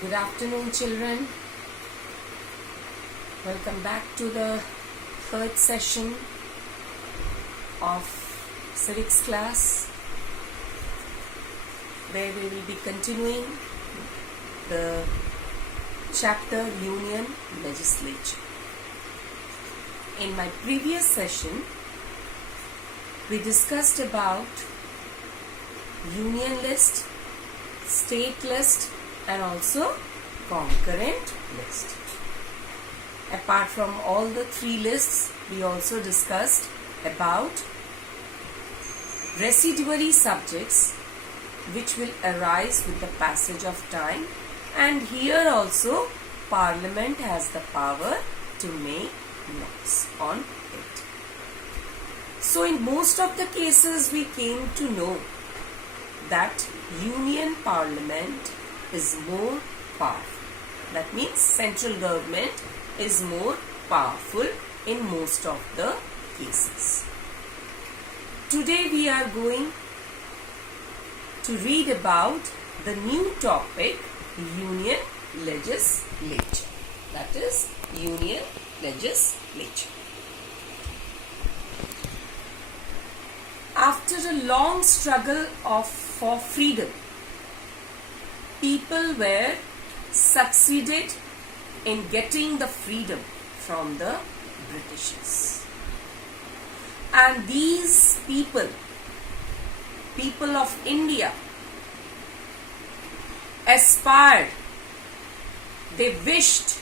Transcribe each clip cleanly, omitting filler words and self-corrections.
Good afternoon, children. Welcome back to the third session of civics class, where we will be continuing the chapter Union Legislature. In my previous session, we discussed about Union list, State list, and also concurrent list. Apart from all the three lists, we also discussed about residuary subjects which will arise with the passage of time, and here also Parliament has the power to make laws on it. So in most of the cases we came to know that Union Parliament is more powerful. That means central government is more powerful in most of the cases. Today we are going to read about the new topic, Union Legislature. That is Union Legislature. After a long struggle for freedom, people were succeeded in getting the freedom from the Britishers. And these people of India, aspired, they wished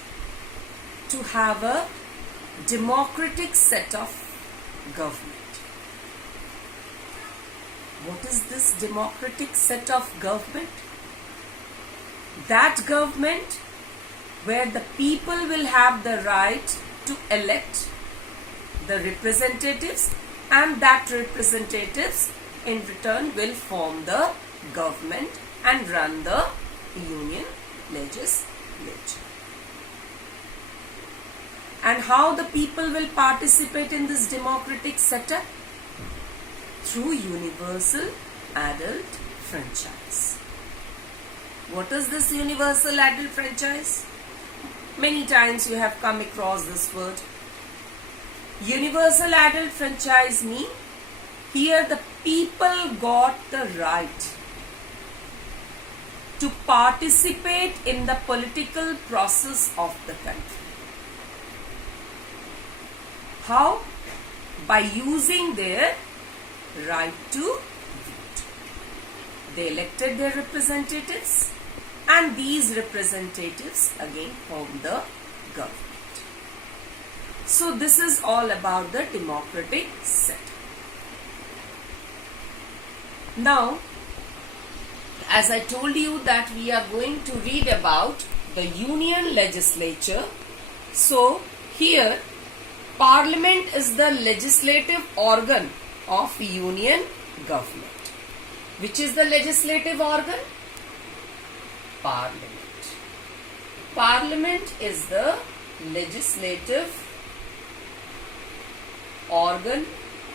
to have a democratic set of government. What is this democratic set of government? That government where the people will have the right to elect the representatives, and that representatives in return will form the government and run the Union Legislature. And how the people will participate in this democratic setup? Through universal adult franchise. What is this universal adult franchise? Many times you have come across this word. Universal adult franchise means here the people got the right to participate in the political process of the country. How? By using their right to vote. They elected their representatives, and these representatives again form the government. So this is all about the democratic setup. Now, as I told you that we are going to read about the Union Legislature, so here Parliament is the legislative organ of Union government. Which is the legislative organ? Parliament. Parliament is the legislative organ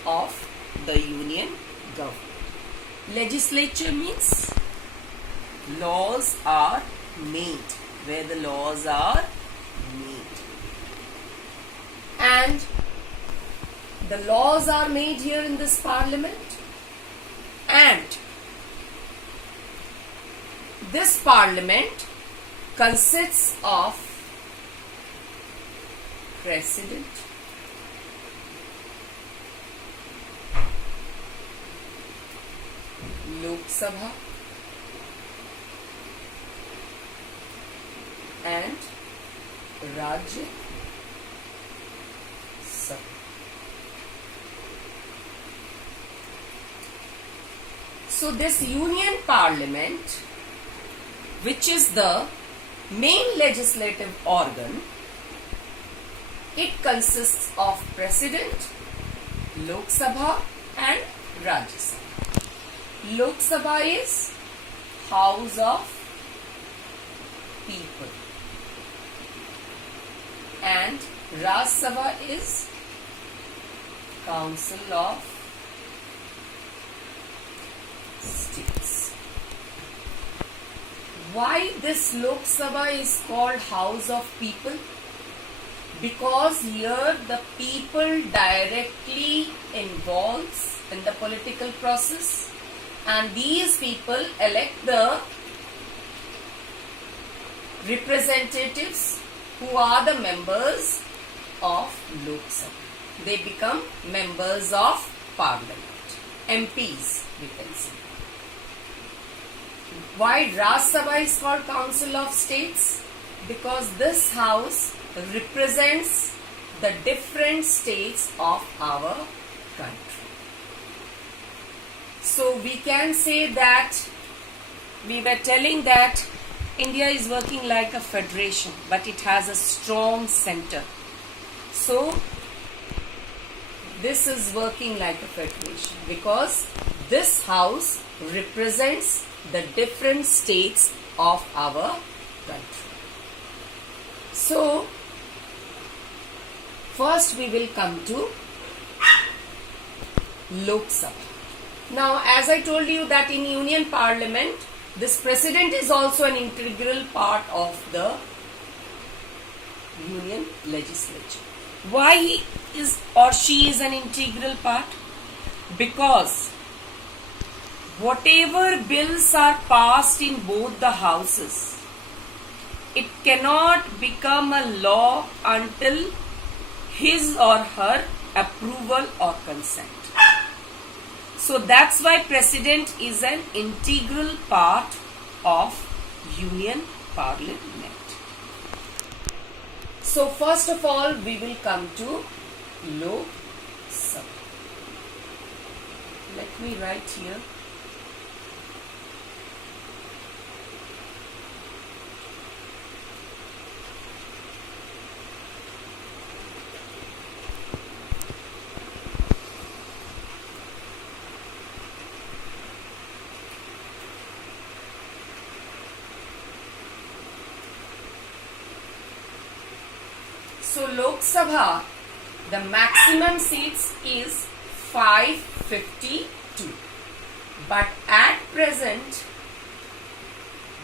of the Union government. Legislature means laws are made, where the laws are made. And the laws are made here in this Parliament, and this Parliament consists of President, Lok Sabha, and Rajya Sabha. So this Union Parliament, which is the main legislative organ, it consists of President, Lok Sabha and Rajya Sabha. Lok Sabha is House of People, and Rajya Sabha is Council of States. Why this Lok Sabha is called House of People? Because here the people directly involves in the political process, and these people elect the representatives who are the members of Lok Sabha. They become members of parliament, MPs we can say. Why Raj Sabha is called Council of States? Because this house represents the different states of our country. So we can say that we were telling that India is working like a federation, but it has a strong center. So this is working like a federation because this house represents the different states of our country. So first we will come to Lok Sabha. Now, as I told you that in Union Parliament, this President is also an integral part of the Union Legislature. Why he is or she is an integral part? Because whatever bills are passed in both the houses, it cannot become a law until his or her approval or consent. So that's why President is an integral part of Union Parliament. So first of all, we will come to Lok Sabha. Let me write here. So Lok Sabha, the maximum seats is 552. But at present,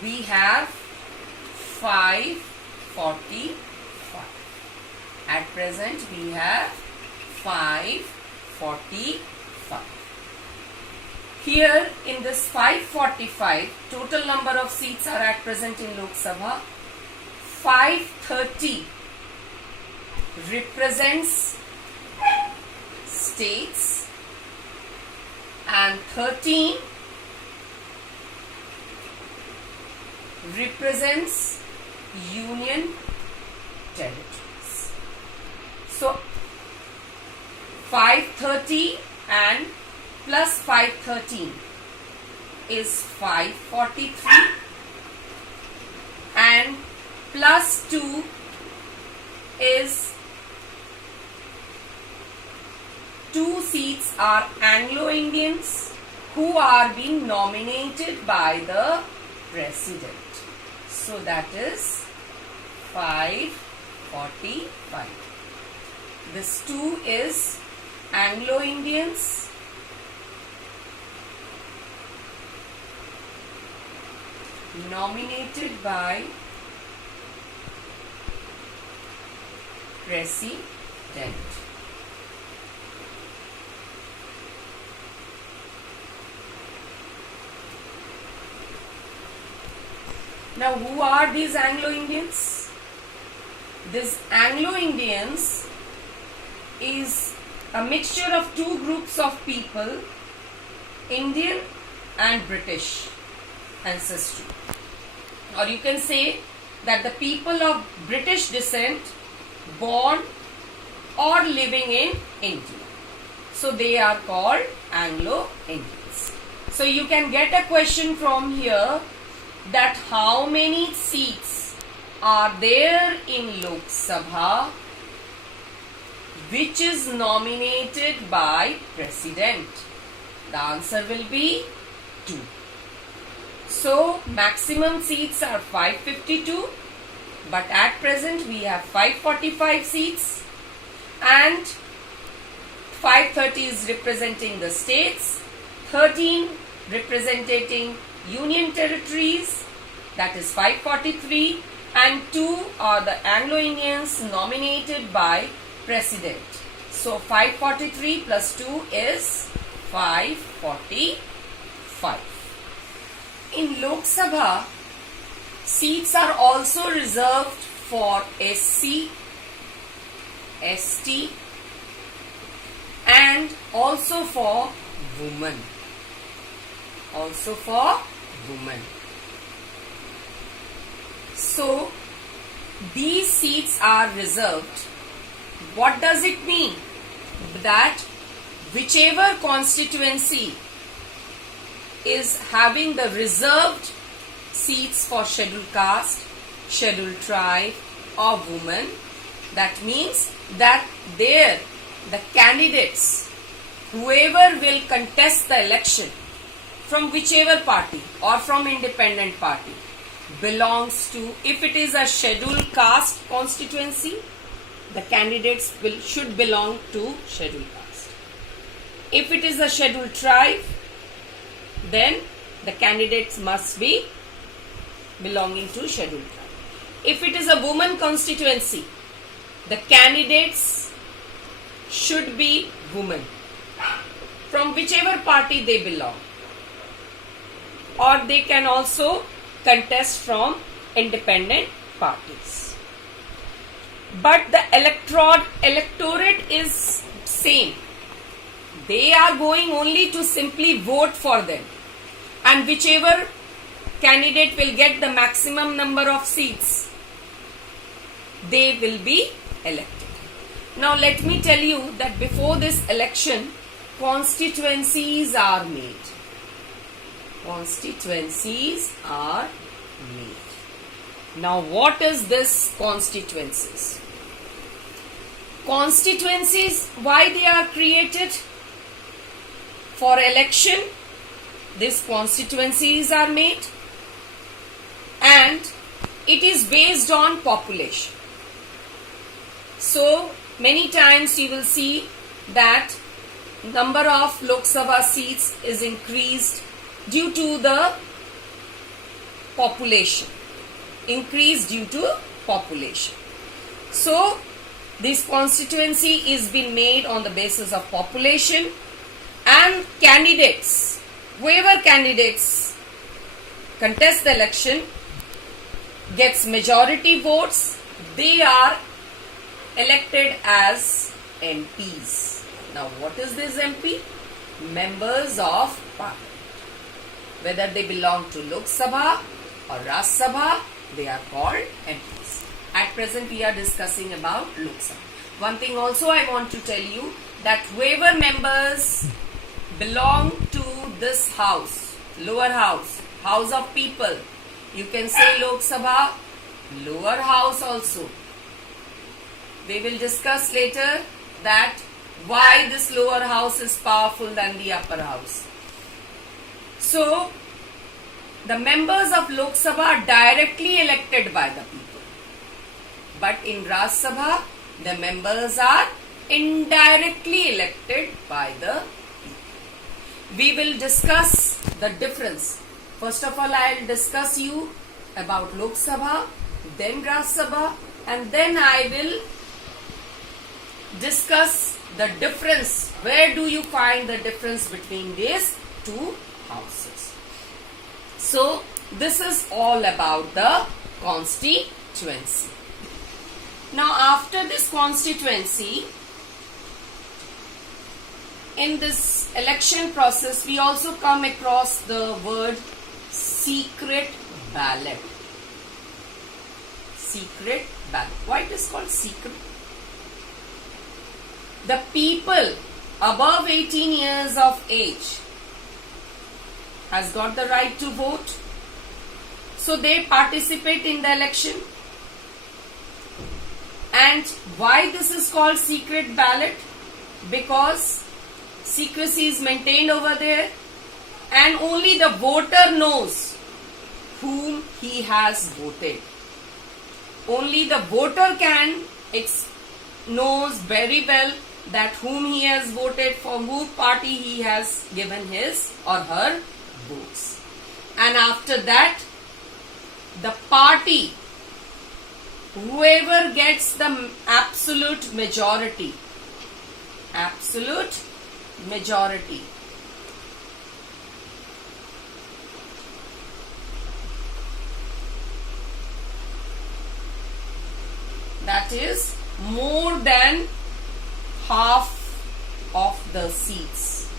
we have 545. At present, we have 545. Here in this 545, total number of seats are at present in Lok Sabha. 530 represents states and 13 represents union territories. So 530 and plus 513 is 543 and plus 2 is 2 seats are Anglo-Indians who are being nominated by the President. So that is 545. This 2 is Anglo-Indians nominated by President. Now, who are these Anglo-Indians? These Anglo-Indians is a mixture of 2 groups of people, Indian and British ancestry. Or you can say that the people of British descent born or living in India. So they are called Anglo-Indians. So you can get a question from here that how many seats are there in Lok Sabha which is nominated by President? The answer will be 2. So maximum seats are 552, but at present we have 545 seats and 530 is representing the states, 13 representing union territories that is 543, and 2 are the Anglo-Indians nominated by President. So 543 plus 2 is 545. In Lok Sabha, seats are also reserved for SC, ST, and also for women. Also for women. So, these seats are reserved. What does it mean? That whichever constituency is having the reserved seats for scheduled caste, scheduled tribe or women, that means that there the candidates, whoever will contest the election from whichever party or from independent party, belongs to, if it is a scheduled caste constituency, the candidates should belong to scheduled caste. If it is a scheduled tribe, then the candidates must be belonging to scheduled tribe. If it is a woman constituency, the candidates should be women from whichever party they belong, or they can also contest from independent parties. But the electorate is same. They are going only to simply vote for them, and whichever candidate will get the maximum number of seats, they will be elected. Now let me tell you that before this election, constituencies are made. Constituencies are made. Now what is this constituencies? Constituencies, why they are created? For election, these constituencies are made, and it is based on population. So many times you will see that number of Lok Sabha seats is increased due to the population. Increase due to population. So this constituency is being made on the basis of population, and candidates, whoever candidates contest the election, gets majority votes, they are elected as MPs. Now what is this MP? Members of Parliament. Whether they belong to Lok Sabha or Raj Sabha, they are called MPs. At present we are discussing about Lok Sabha. One thing also I want to tell you, that whoever members belong to this house, lower house, house of people, you can say Lok Sabha, lower house also. We will discuss later that why this lower house is powerful than the upper house. So, the members of Lok Sabha are directly elected by the people. But in Raj Sabha, the members are indirectly elected by the people. We will discuss the difference. First of all, I will discuss you about Lok Sabha, then Raj Sabha, and then I will discuss the difference. Where do you find the difference between these two houses? So, this is all about the constituency. Now, after this constituency, in this election process, we also come across the word secret ballot. Secret ballot. Why it is called secret? The people above 18 years of age has got the right to vote. So they participate in the election. And why this is called secret ballot? Because secrecy is maintained over there, and only the voter knows whom he has voted. Only the voter knows very well that whom he has voted, for whose party he has given his or her votes. And after that, the party, whoever gets the absolute majority, that is more than half of the seats.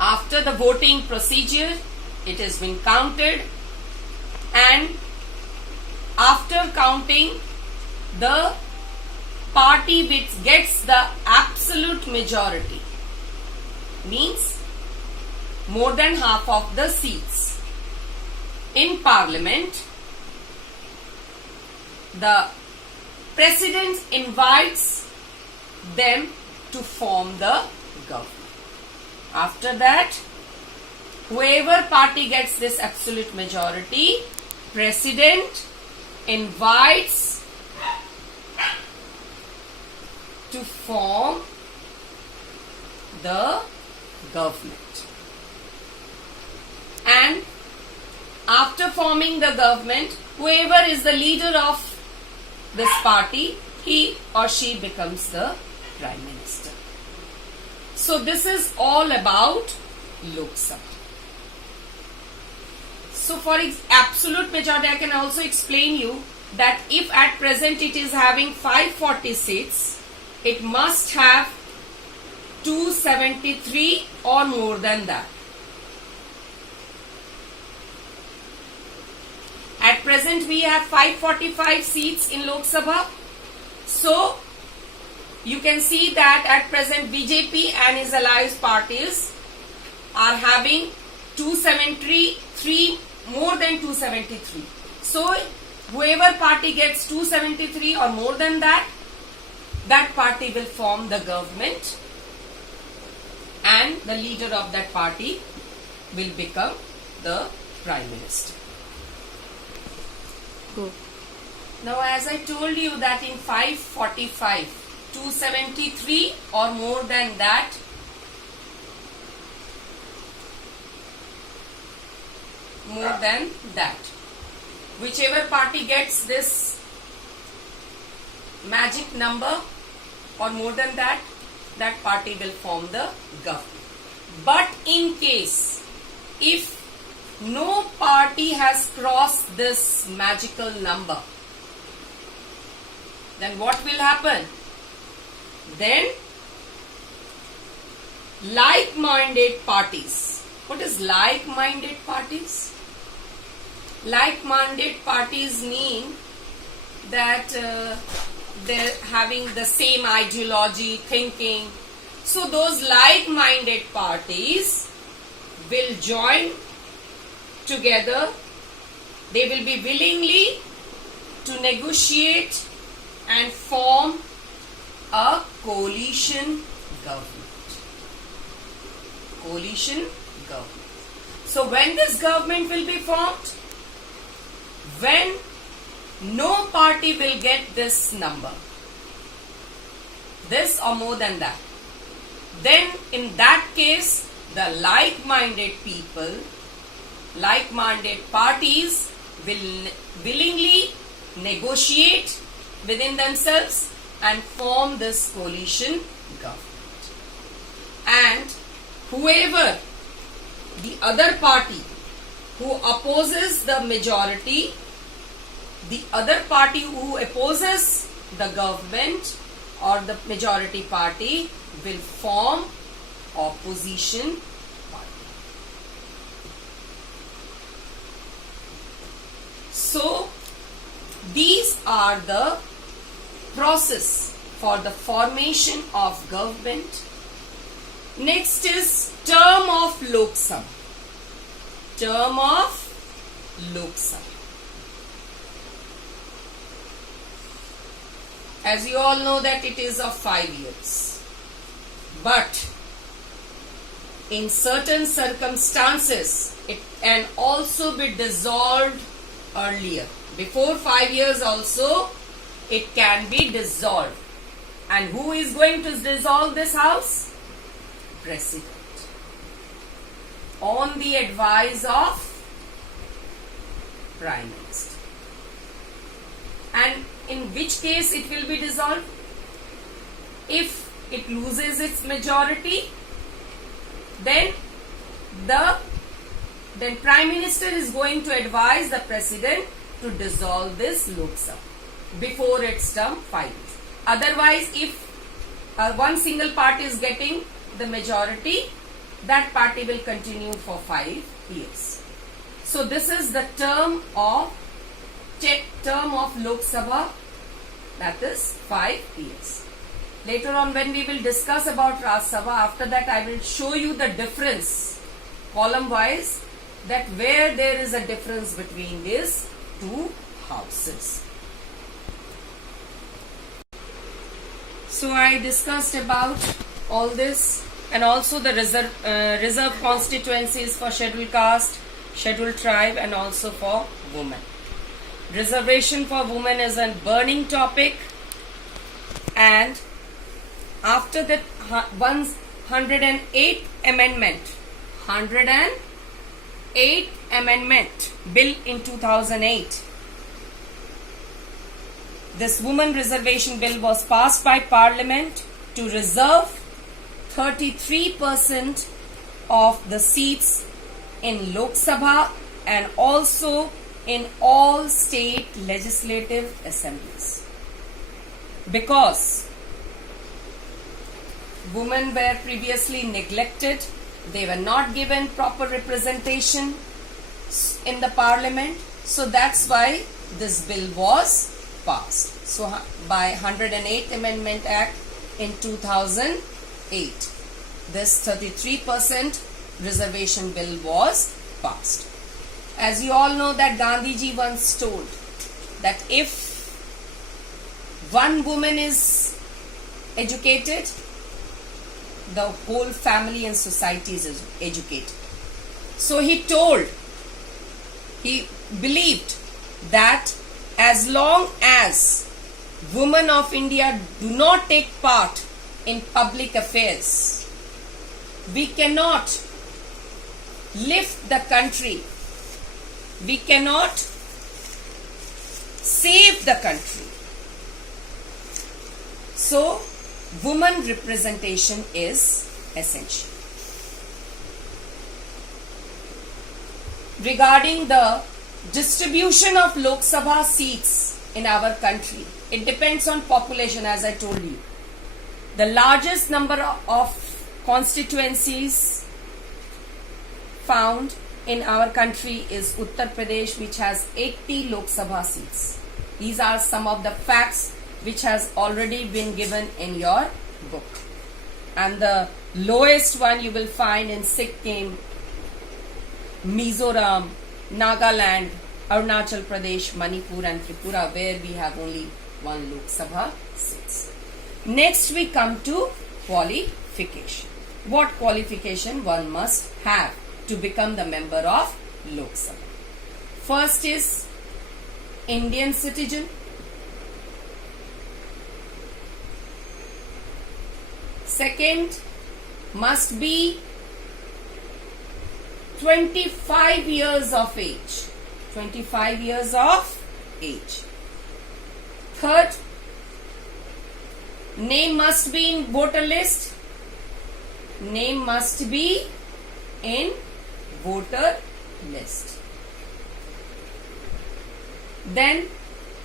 After the voting procedure, it has been counted, and after counting, the party which gets the absolute majority, means more than half of the seats in parliament, the president invites them to form the government. After that, whoever party gets this absolute majority, president invites to form the government. And after forming the government, whoever is the leader of this party, he or she becomes the Prime Minister. So this is all about Lok Sabha. So for absolute majority, I can also explain you that if at present it is having 540 seats, it must have 273 or more than that. At present we have 545 seats in Lok Sabha. So you can see that at present BJP and his allies parties are having 273, more than 273. So whoever party gets 273 or more than that, that party will form the government, and the leader of that party will become the Prime Minister. Go. Now, as I told you that in 545, 273 or more than that, whichever party gets this magic number or more than that, that party will form the government. But in case if no party has crossed this magical number, then what will happen? Then like-minded parties. What is like-minded parties? Like-minded parties mean that they're having the same ideology, thinking. So those like-minded parties will join together. They will be willingly to negotiate and form a coalition government. Coalition government. So when this government will be formed? When no party will get this number, this or more than that, then in that case the like-minded people, like-minded parties will willingly negotiate within themselves and form this coalition government. And whoever, the other party who opposes the majority, the other party who opposes the government or the majority party will form opposition party. So these are the process for the formation of government. Next is term of Lok Sabha. Term of Lok Sabha. As you all know that it is of 5 years. But in certain circumstances, it can also be dissolved earlier. Before 5 years also, it can be dissolved. And who is going to dissolve this house? President. On the advice of Prime Minister. And in which case it will be dissolved? If it loses its majority, then Prime Minister is going to advise the President to dissolve this Lok Sabha before its term 5 years. Otherwise, if one single party is getting the majority, that party will continue for 5 years. So this is the term of Lok Sabha, that is 5 years. Later on, when we will discuss about Rajya Sabha, after that I will show you the difference column wise, that where there is a difference between these two houses. So I discussed about all this, and also the reserve constituencies for scheduled caste, scheduled tribe, and also for women. Reservation for women is a burning topic, and after that 108th amendment bill in 2008, this women reservation bill was passed by Parliament to reserve 33% of the seats in Lok Sabha and also in all state legislative assemblies. Because women were previously neglected, they were not given proper representation in the Parliament, so that's why this bill was passed. So by 108th Amendment Act in 2008, this 33% reservation bill was passed. As you all know that Gandhiji once told that if one woman is educated, the whole family and society is educated. So he believed that as long as women of India do not take part in public affairs, we cannot lift the country, we cannot save the country. So, women representation is essential. Regarding the distribution of Lok Sabha seats in our country, it depends on population, as I told you. The largest number of constituencies found in our country is Uttar Pradesh, which has 80 Lok Sabha seats. These are some of the facts which has already been given in your book. And the lowest one you will find in Sikkim, Mizoram, Nagaland, Arunachal Pradesh, Manipur and Tripura, where we have only one Lok Sabha seats. Next we come to qualification. What qualification one must have to become the member of Lok Sabha? First is Indian citizen. Second, must be 25 years of age. 25 years of age. Third, name must be in voter list. Name must be in voter list. Then,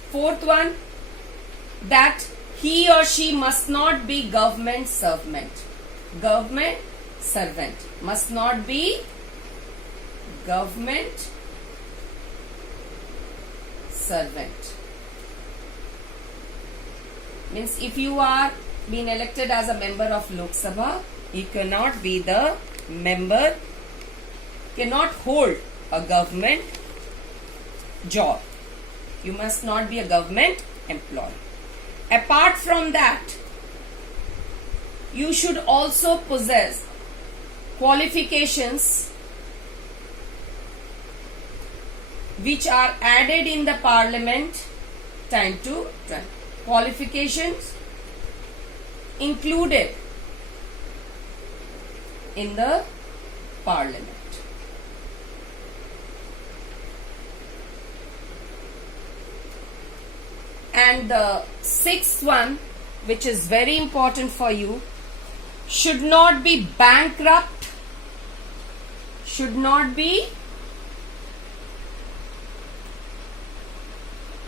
fourth one, that he or she must not be government servant. Government servant must not be government servant. Means if you are being elected as a member of Lok Sabha, you cannot be the member, cannot hold a government job. You must not be a government employee. Apart from that, you should also possess qualifications which are added in the Parliament time to time. Qualifications included in the Parliament. And the sixth one, which is very important for you, should not be bankrupt, should not be,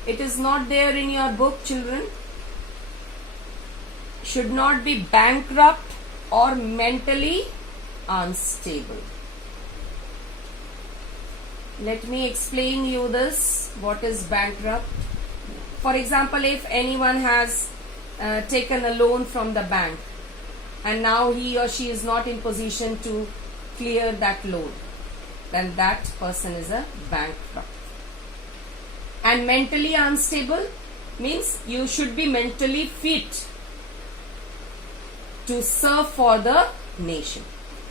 it is not there in your book, children, should not be bankrupt or mentally unstable. Let me explain you this, what is bankrupt. For example, if anyone has taken a loan from the bank and now he or she is not in position to clear that loan, then that person is a bankrupt. And mentally unstable means you should be mentally fit to serve for the nation.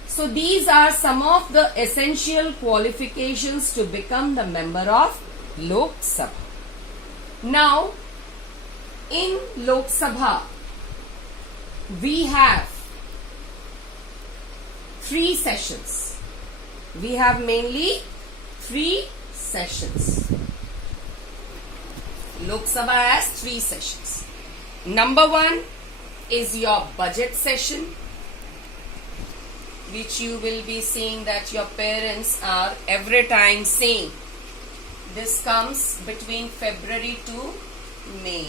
So these are some of the essential qualifications to become the member of Lok Sabha. Now, in Lok Sabha, we have 3 sessions. We have mainly 3 sessions. Lok Sabha has 3 sessions. Number 1 is your budget session, which you will be seeing that your parents are every time saying. This comes between February to May.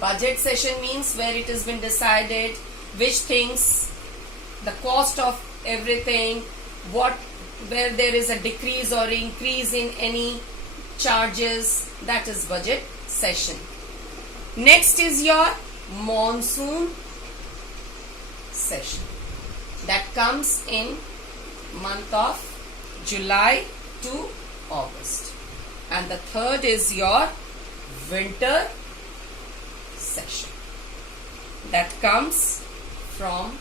Budget session means where it has been decided which things, the cost of everything, where there is a decrease or increase in any charges, that is budget session. Next is your monsoon session. That comes in month of July to August. And the third is your winter session. That comes from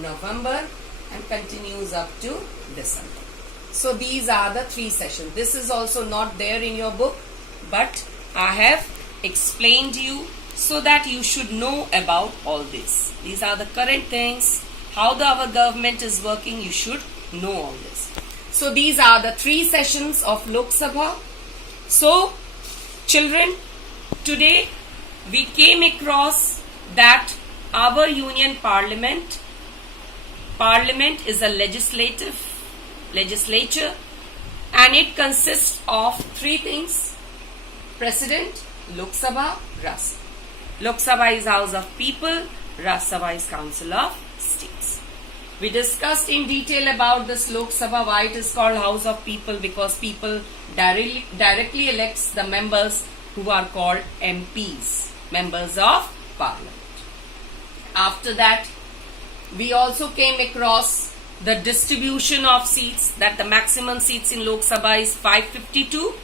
November and continues up to December. So these are the 3 sessions. This is also not there in your book, but I have explained you so that you should know about all this. These are the current things, how our government is working, you should know all this. So these are the 3 sessions of Lok Sabha. So children, today we came across that our Union Parliament is a legislature, and it consists of 3 things: President, Lok Sabha, Raj Sabha. Lok Sabha is House of People, Raj Sabha is Council of States. We discussed in detail about this Lok Sabha, why it is called House of People, because people directly elects the members who are called MPs, members of Parliament. After that, we also came across the distribution of seats, that the maximum seats in Lok Sabha is 552,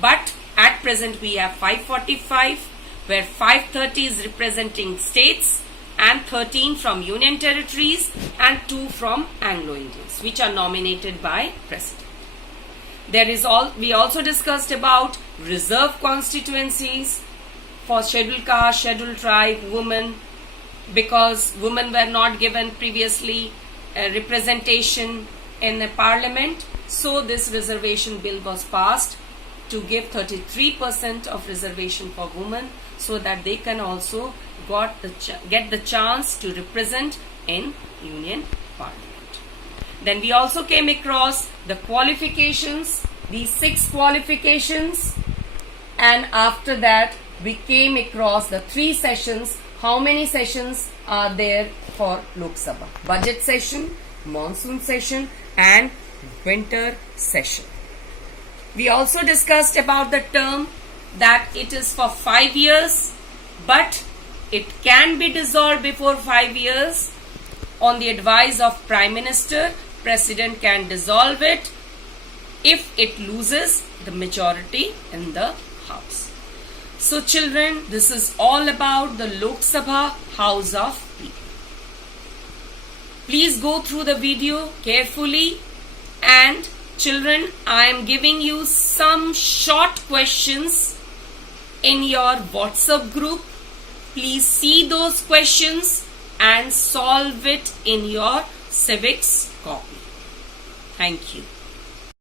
but at present we have 545, where 530 is representing states and 13 from Union Territories and 2 from Anglo-Indians, which are nominated by President. We also discussed about reserve constituencies for scheduled caste, scheduled tribe, women, because women were not given previously representation in the parliament. So this reservation bill was passed to give 33% of reservation for women, so that they can also get the chance to represent in Union Parliament. Then we also came across the qualifications, these 6 qualifications, and after that we came across the 3 sessions. How many sessions are there for Lok Sabha? Budget session, monsoon session and winter session. We also discussed about the term, that it is for 5 years, but it can be dissolved before 5 years on the advice of Prime Minister. President can dissolve it if it loses the majority in the House. So children, this is all about the Lok Sabha, House of People. Please go through the video carefully, and children, I am giving you some short questions in your WhatsApp group. Please see those questions and solve it in your civics copy. Thank you.